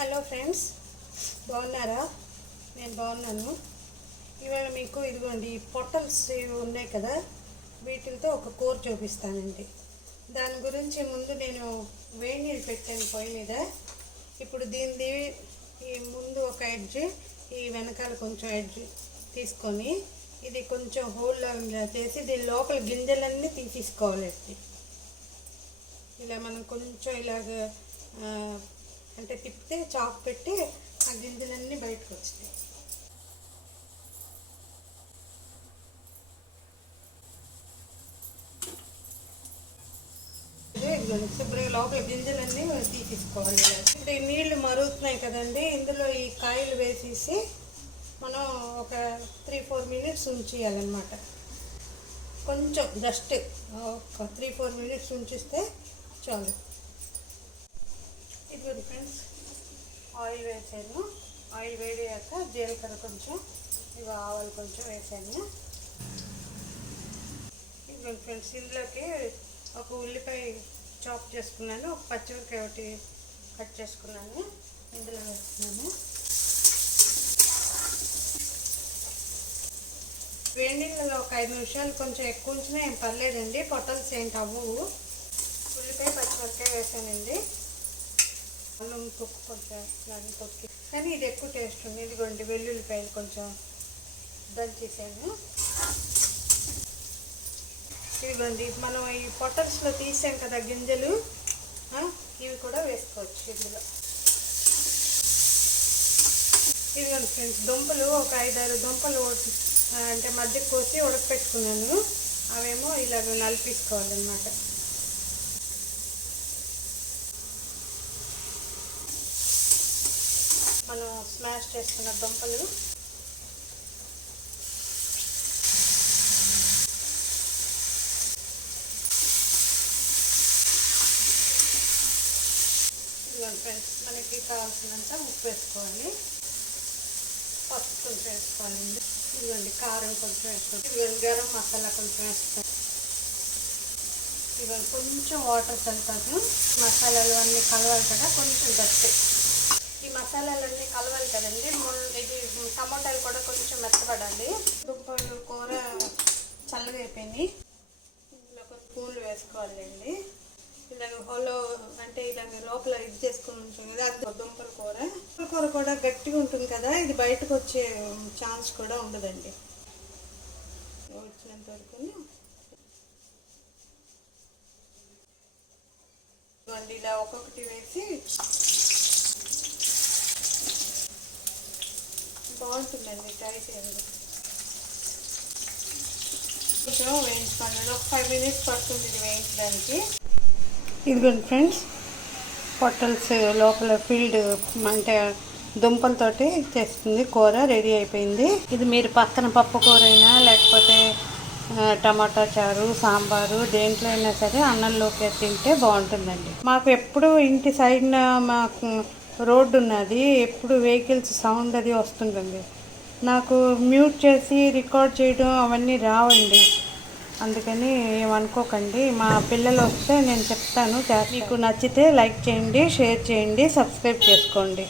Hello friends, బాగున్నారా? నేను బాగున్నాను. ఇవాళ మీకు ఇదిగోండి పొట్టల్స్ ఉన్నాయి కదా, వీటితో ఒక కూర చూపిస్తానండి. దాని గురించి ముందు నేను వేడి నీళ్ళు పెట్టాను పొయ్యి మీద. ఇప్పుడు దీనిది ఈ ముందు ఒక ఎడ్జ్, ఈ వెనకాల కొంచెం ఎడ్జ్ తీసుకొని ఇది కొంచెం హోల్లా చేసి దీని లోపల గింజలన్నీ తీసేసుకోవాలి. ఇలా మనం కొంచెం ఇలాగ అంటే తిప్పితే చాకు పెట్టి ఆ గింజలన్నీ బయటకు వస్తాయి. శుభ్రంగా లోపల గింజలన్నీ తీసుకోవాలి. ఇప్పుడు ఈ నీళ్లు మరుగుతున్నాయి కదండి, ఇందులో ఈ కాయలు వేసేసి మనం ఒక 3-4 మినిట్స్ ఉంచేయాలన్నమాట. కొంచెం జస్ట్ ఒక 3-4 మినిట్స్ ఉంచిస్తే చాలు. ఇదిగోండి ఫ్రెండ్స్, ఆయిల్ వేసాను. ఆయిల్ వేడయ్యాక జీలకర్ర కొంచెం, ఇవి ఆవాలు కొంచెం వేసాను. ఇదిగోండి ఫ్రెండ్స్, ఇందులోకి ఒక ఉల్లిపాయ చాప్ చేసుకున్నాను, ఒక పచ్చిమిరకాయ ఒకటి కట్ చేసుకున్నాను, ఇందులో వేస్తున్నాను. వేడి నీళ్ళలో ఒక 5 నిమిషాలు కొంచెం ఎక్కువ ఉంచినా ఏం పర్లేదండి, పొట్టల్స్ ఏంటి అవ్వవు. ఉల్లిపాయ పచ్చిమిరకాయ వేసానండి, అల్లం తొక్కు కొంచెం వేస్తున్నాను, తొక్కి. కానీ ఇది ఎక్కువ టేస్ట్ ఉంది. ఇదిగోండి వెల్లుల్లిపాయలు కొంచెం దంచేసాను. ఇదిగోండి మనం ఈ పొట్టల్స్లో తీసాం కదా గింజలు, ఇవి కూడా వేసుకోవచ్చు ఇందులో. ఇదిగోండి ఫ్రెండ్స్, దుంపలు ఒక 5-6 దుంపలు అంటే మధ్య కోసి ఉడకపెట్టుకున్నాను. అవేమో ఇలాగ నలిపేసుకోవాలన్నమాట. మనం స్మాష్ చేసుకున్న దుంపలు ఫ్రెండ్స్, మనకి కావాల్సినంత ఉప్పు వేసుకోవాలి, పసుపు కొంచెం వేసుకోవాలండి. ఇదిగోండి కారం కొంచెం వేసుకోవాలి, ఇదిగోండి గరం మసాలా కొంచెం వేసుకోవాలి. ఇదిగోండి కొంచెం వాటర్ చల్లుతాను, మసాలాలు అన్నీ కలవాలి కదా, కొంచెం గట్టి. ఈ మసాలాలన్నీ కలవాలి కదండి. ఇది టమాటాలు కూడా కొంచెం మెత్తపడాలి. దుంపలు కూర చల్లగా అయిపోయింది. ఇందులో కొంచెం స్పూన్లు వేసుకోవాలండి. ఇలాగ హోలో అంటే ఇలాగ లోపల ఇది చేసుకుని ఉంటుంది కదా, అది దుంపల కూర కూడా గట్టిగా ఉంటుంది కదా, ఇది బయటకు వచ్చే ఛాన్స్ కూడా ఉండదండి. వచ్చినంత వరకు ఇలా ఒక్కొక్కటి వేసి బాగుంటుందండి, ట్రై చేయండి. కొంచెం వేయించుకోండి, ఒక 5 మినిట్స్ పడుతుంది ఇది వేయించడానికి. ఇదిగోండి ఫ్రెండ్స్, పొట్టల్స్ లోపల ఫీల్డ్ అంటే దుంపలతోటి చేస్తుంది కూర రెడీ అయిపోయింది. ఇది మీరు పక్కన పప్పు కూర అయినా లేకపోతే టమాటా చారు, సాంబారు దేంట్లో అయినా సరే అన్నంలోకి తింటే బాగుంటుందండి. మాకు ఎప్పుడు ఇంటి సైడ్న మాకు రోడ్డు ఉన్నది, ఎప్పుడు వెహికల్స్ సౌండ్ అది వస్తుంటుంది. నాకు మ్యూట్ చేసి రికార్డ్ చేయడం అవన్నీ రావండి, అందుకని ఏమనుకోకండి. మా పిల్లలు వస్తే నేను చెప్తాను. మీకు నచ్చితే లైక్ చేయండి, షేర్ చేయండి, సబ్స్క్రైబ్ చేసుకోండి.